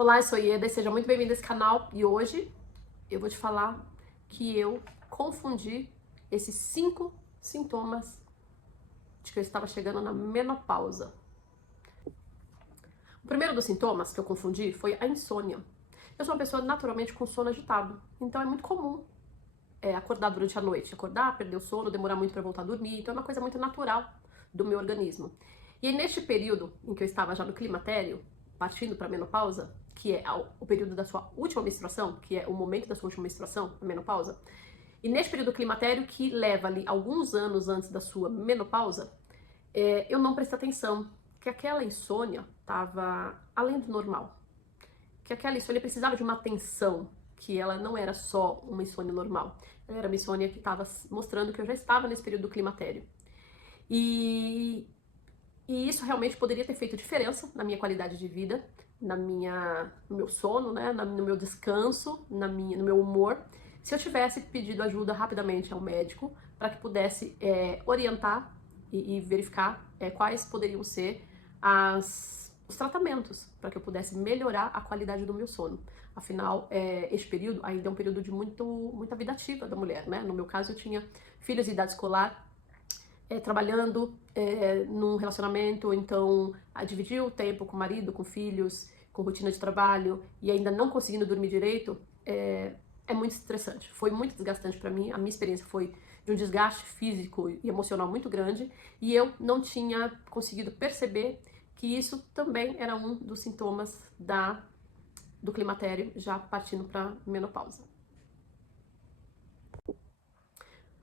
Olá, eu sou Ieda e seja muito bem-vindo a esse canal. E hoje eu vou te falar que eu confundi esses 5 sintomas de que eu estava chegando na menopausa. O primeiro dos sintomas que eu confundi foi a insônia. Eu sou uma pessoa naturalmente com sono agitado, então é muito comum acordar durante a noite, acordar, perder o sono, demorar muito para voltar a dormir, então é uma coisa muito natural do meu organismo. E aí, neste período em que eu estava já no climatério, partindo para a menopausa, que é o período da sua última menstruação, que é o momento da sua última menstruação, a menopausa, e neste período climatério que leva ali alguns anos antes da sua menopausa, eu não prestei atenção que aquela insônia estava além do normal, que aquela insônia precisava de uma atenção, que ela não era só uma insônia normal, ela era uma insônia que estava mostrando que eu já estava nesse período do climatério. E isso realmente poderia ter feito diferença na minha qualidade de vida, no meu sono, né, no meu descanso, no meu humor, se eu tivesse pedido ajuda rapidamente ao médico para que pudesse orientar e verificar quais poderiam ser os tratamentos para que eu pudesse melhorar a qualidade do meu sono. Afinal, este período ainda é um período de muita vida ativa da mulher, né? No meu caso, eu tinha filhos de idade escolar, trabalhando num relacionamento, então a dividir o tempo com o marido, com filhos, com rotina de trabalho e ainda não conseguindo dormir direito, é muito estressante. Foi muito desgastante para mim. A minha experiência foi de um desgaste físico e emocional muito grande e eu não tinha conseguido perceber que isso também era um dos sintomas do climatério já partindo para menopausa.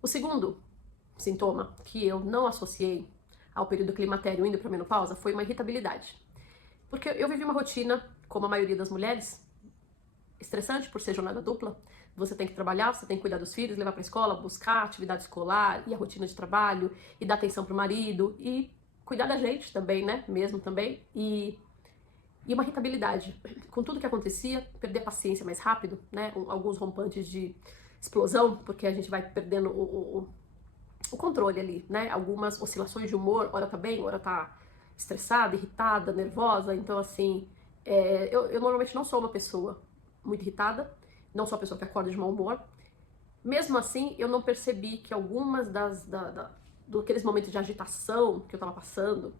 O segundo sintoma que eu não associei ao período climatério indo para menopausa foi uma irritabilidade. Porque eu vivi uma rotina, como a maioria das mulheres, estressante por ser jornada dupla. Você tem que trabalhar, você tem que cuidar dos filhos, levar para a escola, buscar atividade escolar e a rotina de trabalho e dar atenção para o marido e cuidar da gente também, né? Mesmo também. E uma irritabilidade. Com tudo que acontecia, perder a paciência mais rápido, né? Alguns rompantes de explosão, porque a gente vai perdendo o controle ali, né? Algumas oscilações de humor, hora tá bem, hora tá estressada, irritada, nervosa. Então, assim, eu normalmente não sou uma pessoa muito irritada, não sou uma pessoa que acorda de mau humor. Mesmo assim, eu não percebi que algumas daqueles momentos de agitação que eu tava passando,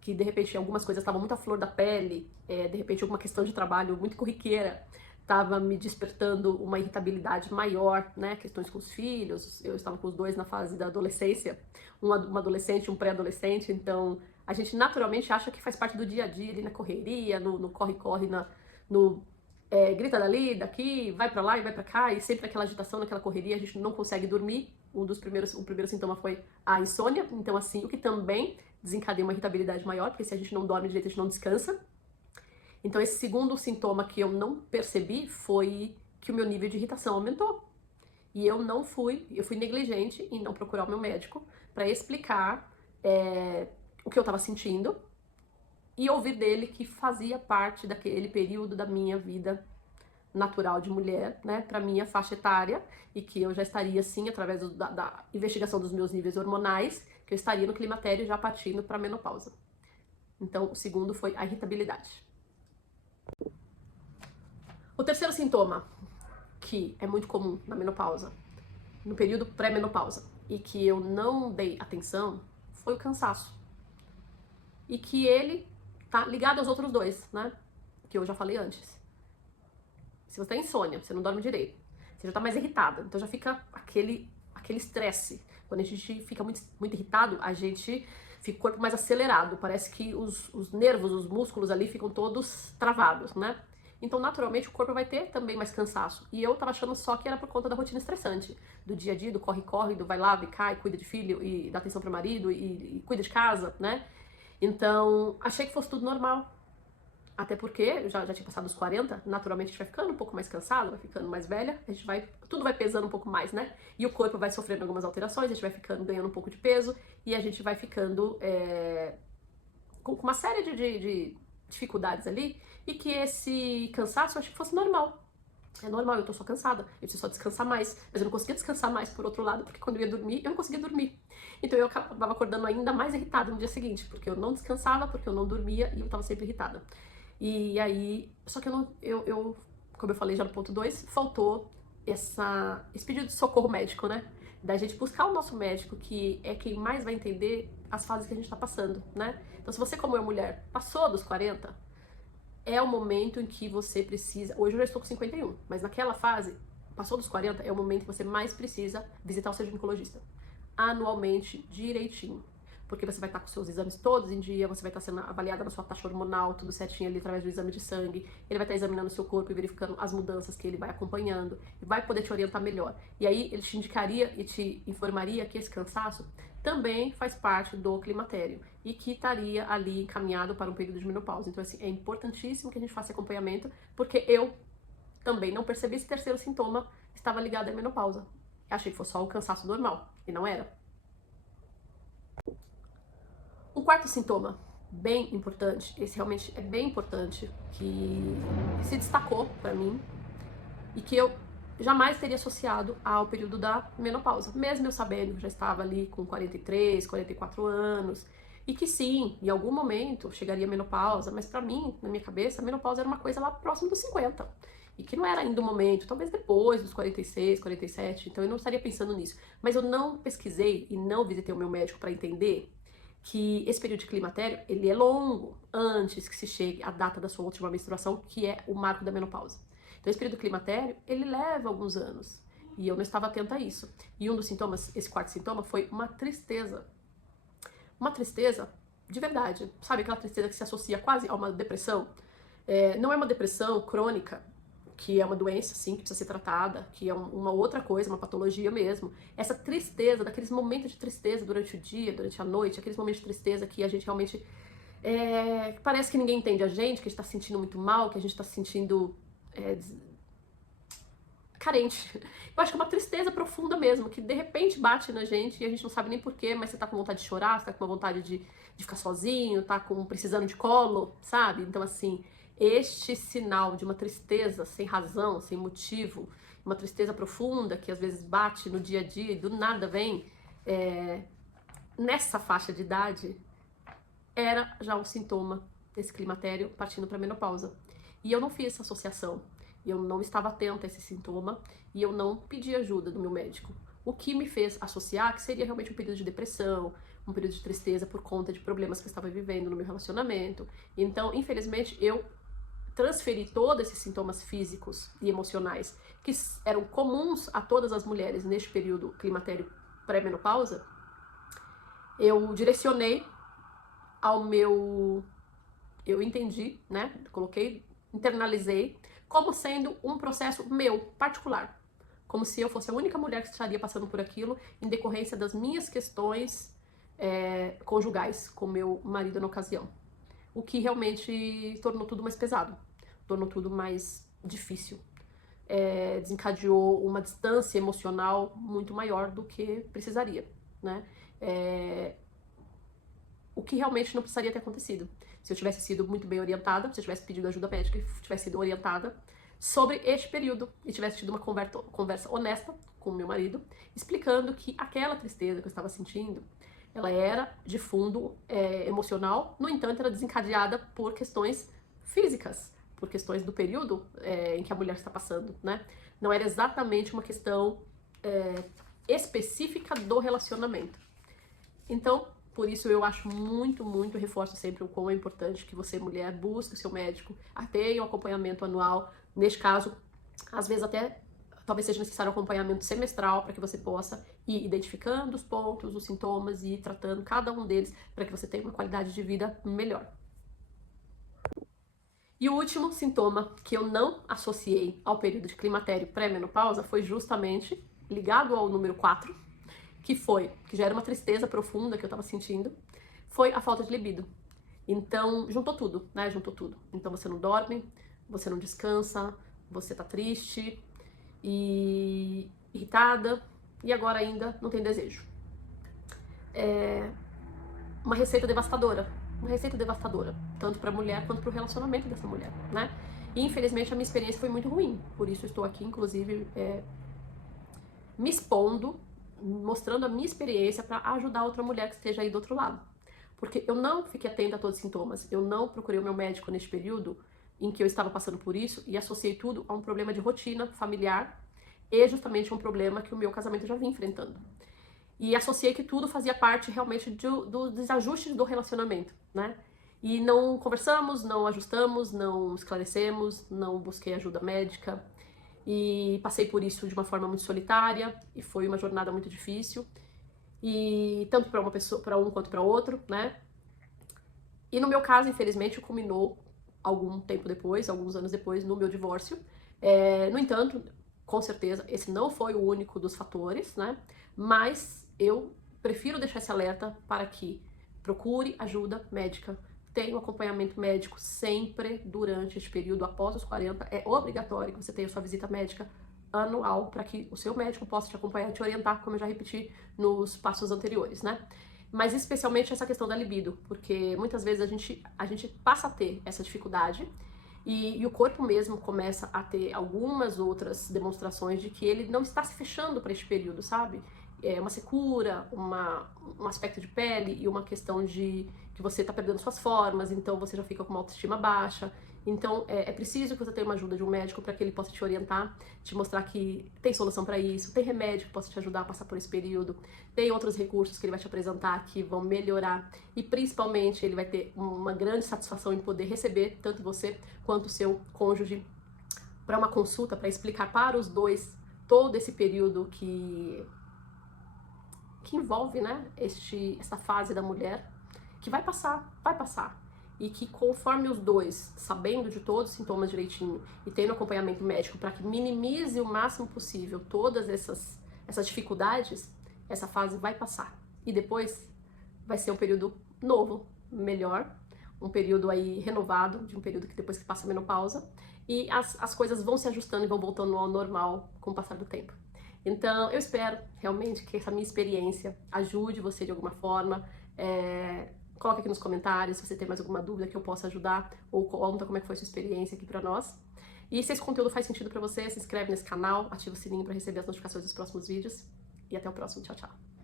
que de repente algumas coisas estavam muito à flor da pele, de repente alguma questão de trabalho muito corriqueira estava me despertando uma irritabilidade maior, né? Questões com os filhos, eu estava com os dois na fase da adolescência, uma adolescente e um pré-adolescente, então a gente naturalmente acha que faz parte do dia a dia, ali na correria, no corre-corre, no grita dali, daqui, vai pra lá e vai pra cá, e sempre aquela agitação, naquela correria, a gente não consegue dormir. O primeiro sintoma foi a insônia, então assim, o que também desencadeia uma irritabilidade maior, porque se a gente não dorme direito, a gente não descansa. Então esse segundo sintoma que eu não percebi foi que o meu nível de irritação aumentou. E eu fui negligente em não procurar o meu médico para explicar o que eu estava sentindo e ouvir dele que fazia parte daquele período da minha vida natural de mulher, né, para minha faixa etária, e que eu já estaria, sim, através da investigação dos meus níveis hormonais, que eu estaria no climatério já partindo para a menopausa. Então, o segundo foi a irritabilidade. O terceiro sintoma, que é muito comum na menopausa, no período pré-menopausa, e que eu não dei atenção, foi o cansaço. E que ele tá ligado aos outros dois, né, que eu já falei antes. Se você tem insônia, você não dorme direito, você já tá mais irritada, então já fica aquele estresse. Quando a gente fica muito irritado, a gente fica o corpo mais acelerado, parece que os nervos, os músculos ali ficam todos travados, né? Então, naturalmente, o corpo vai ter também mais cansaço. E eu tava achando só que era por conta da rotina estressante, do dia a dia, do corre-corre, do vai lá, e cai, cuida de filho, e dá atenção pro marido, e cuida de casa, né? Então, achei que fosse tudo normal. Até porque eu já tinha passado os 40, naturalmente a gente vai ficando um pouco mais cansado, vai ficando mais velha, tudo vai pesando um pouco mais, né? E o corpo vai sofrendo algumas alterações, a gente vai ganhando um pouco de peso e a gente vai ficando com uma série de dificuldades ali, e que esse cansaço eu achei que fosse normal. É normal, eu tô só cansada, eu preciso só descansar mais. Mas eu não conseguia descansar mais por outro lado, porque quando eu ia dormir, eu não conseguia dormir. Então eu acabava acordando ainda mais irritada no dia seguinte, porque eu não descansava, porque eu não dormia e eu tava sempre irritada. E aí, só que eu não, como eu falei já no ponto 2, faltou esse pedido de socorro médico, né? Da gente buscar o nosso médico, que é quem mais vai entender as fases que a gente tá passando, né? Então, se você, como eu, mulher, passou dos 40, é o momento em que você precisa. Hoje eu já estou com 51, mas naquela fase, passou dos 40, é o momento que você mais precisa visitar o seu ginecologista. Anualmente, direitinho. Porque você vai estar com seus exames todos em dia, você vai estar sendo avaliada na sua taxa hormonal, tudo certinho ali através do exame de sangue. Ele vai estar examinando o seu corpo e verificando as mudanças que ele vai acompanhando e vai poder te orientar melhor. E aí ele te indicaria e te informaria que esse cansaço também faz parte do climatério e que estaria ali encaminhado para um período de menopausa. Então, assim, é importantíssimo que a gente faça acompanhamento, porque eu também não percebi esse terceiro sintoma estava ligado à menopausa. Achei que fosse só o cansaço normal, e não era. Um quarto sintoma bem importante, esse realmente é bem importante, que se destacou para mim e que eu jamais teria associado ao período da menopausa, mesmo eu sabendo que já estava ali com 43, 44 anos, e que sim, em algum momento chegaria a menopausa, mas para mim, na minha cabeça, a menopausa era uma coisa lá próximo dos 50, e que não era ainda o momento, talvez depois dos 46, 47, então eu não estaria pensando nisso. Mas eu não pesquisei e não visitei o meu médico para entender que esse período de climatério, ele é longo antes que se chegue à data da sua última menstruação, que é o marco da menopausa. Então, esse período climatério, ele leva alguns anos. E eu não estava atenta a isso. E um dos sintomas, esse quarto sintoma, foi uma tristeza. Uma tristeza de verdade. Sabe aquela tristeza que se associa quase a uma depressão? Não é uma depressão crônica, que é uma doença, sim, que precisa ser tratada, que é uma outra coisa, uma patologia mesmo. Essa tristeza, daqueles momentos de tristeza durante o dia, durante a noite, aqueles momentos de tristeza que a gente realmente... parece que ninguém entende a gente, que a gente tá se sentindo muito mal, que a gente tá se sentindo... carente. Eu acho que é uma tristeza profunda mesmo, que de repente bate na gente e a gente não sabe nem porquê, mas você tá com vontade de chorar, você tá com uma vontade de ficar sozinho, tá precisando de colo, sabe? Então, assim, este sinal de uma tristeza sem razão, sem motivo, uma tristeza profunda que às vezes bate no dia a dia e do nada vem, nessa faixa de idade, era já um sintoma desse climatério partindo para menopausa. E eu não fiz essa associação. Eu não estava atenta a esse sintoma e eu não pedi ajuda do meu médico. O que me fez associar que seria realmente um período de depressão, um período de tristeza por conta de problemas que eu estava vivendo no meu relacionamento. Então, infelizmente, eu transferi todos esses sintomas físicos e emocionais que eram comuns a todas as mulheres neste período climatério pré-menopausa, eu direcionei ao meu... Eu entendi, né? Internalizei como sendo um processo meu, particular. Como se eu fosse a única mulher que estaria passando por aquilo em decorrência das minhas questões conjugais com meu marido na ocasião. O que realmente tornou tudo mais pesado, tornou tudo mais difícil. Desencadeou uma distância emocional muito maior do que precisaria, né? O que realmente não precisaria ter acontecido. Se eu tivesse sido muito bem orientada, se eu tivesse pedido ajuda médica e tivesse sido orientada sobre este período e tivesse tido uma conversa honesta com o meu marido, explicando que aquela tristeza que eu estava sentindo, ela era de fundo emocional, no entanto, era desencadeada por questões físicas, por questões do período em que a mulher está passando, né? Não era exatamente uma questão específica do relacionamento. Então, por isso eu acho muito, muito, reforço sempre o quão é importante que você, mulher, busque o seu médico, tenha um acompanhamento anual. Neste caso, às vezes até talvez seja necessário um acompanhamento semestral para que você possa ir identificando os pontos, os sintomas e ir tratando cada um deles para que você tenha uma qualidade de vida melhor. E o último sintoma que eu não associei ao período de climatério pré-menopausa foi justamente ligado ao número 4, que já era uma tristeza profunda que eu tava sentindo, foi a falta de libido. Então, juntou tudo, né? Juntou tudo. Então, você não dorme, você não descansa, você tá triste e irritada, e agora ainda não tem desejo. Uma receita devastadora, tanto pra mulher quanto pro relacionamento dessa mulher, né? E, infelizmente, a minha experiência foi muito ruim, por isso eu estou aqui, inclusive, me expondo, mostrando a minha experiência para ajudar outra mulher que esteja aí do outro lado. Porque eu não fiquei atenta a todos os sintomas, eu não procurei o meu médico neste período em que eu estava passando por isso e associei tudo a um problema de rotina familiar e justamente um problema que o meu casamento já vinha enfrentando. E associei que tudo fazia parte realmente do desajuste do relacionamento, né? E não conversamos, não ajustamos, não esclarecemos, não busquei ajuda médica. E passei por isso de uma forma muito solitária e foi uma jornada muito difícil. E tanto para uma pessoa, para um quanto para outro, né? E no meu caso, infelizmente, culminou algum tempo depois, alguns anos depois, no meu divórcio. No entanto, com certeza, esse não foi o único dos fatores, né? Mas eu prefiro deixar esse alerta para que procure ajuda médica, tenha um acompanhamento médico sempre durante este período, após os 40. É obrigatório que você tenha sua visita médica anual para que o seu médico possa te acompanhar e te orientar, como eu já repeti nos passos anteriores, né? Mas especialmente essa questão da libido, porque muitas vezes a gente passa a ter essa dificuldade e o corpo mesmo começa a ter algumas outras demonstrações de que ele não está se fechando para este período, sabe? É uma secura, um aspecto de pele e uma questão de que você está perdendo suas formas, então você já fica com uma autoestima baixa. Então é preciso que você tenha uma ajuda de um médico para que ele possa te orientar, te mostrar que tem solução para isso, tem remédio que possa te ajudar a passar por esse período, tem outros recursos que ele vai te apresentar que vão melhorar e principalmente ele vai ter uma grande satisfação em poder receber tanto você quanto o seu cônjuge para uma consulta para explicar para os dois todo esse período que envolve, né, essa fase da mulher, que vai passar. E que conforme os dois, sabendo de todos os sintomas direitinho e tendo acompanhamento médico para que minimize o máximo possível todas essas dificuldades, essa fase vai passar. E depois vai ser um período novo, melhor, um período aí renovado, de um período que depois que passa a menopausa, e as coisas vão se ajustando e vão voltando ao normal com o passar do tempo. Então, eu espero realmente que essa minha experiência ajude você de alguma forma. Coloca aqui nos comentários se você tem mais alguma dúvida que eu possa ajudar, ou conta como é que foi a sua experiência aqui pra nós. E se esse conteúdo faz sentido pra você, se inscreve nesse canal, ativa o sininho pra receber as notificações dos próximos vídeos. E até o próximo. Tchau, tchau.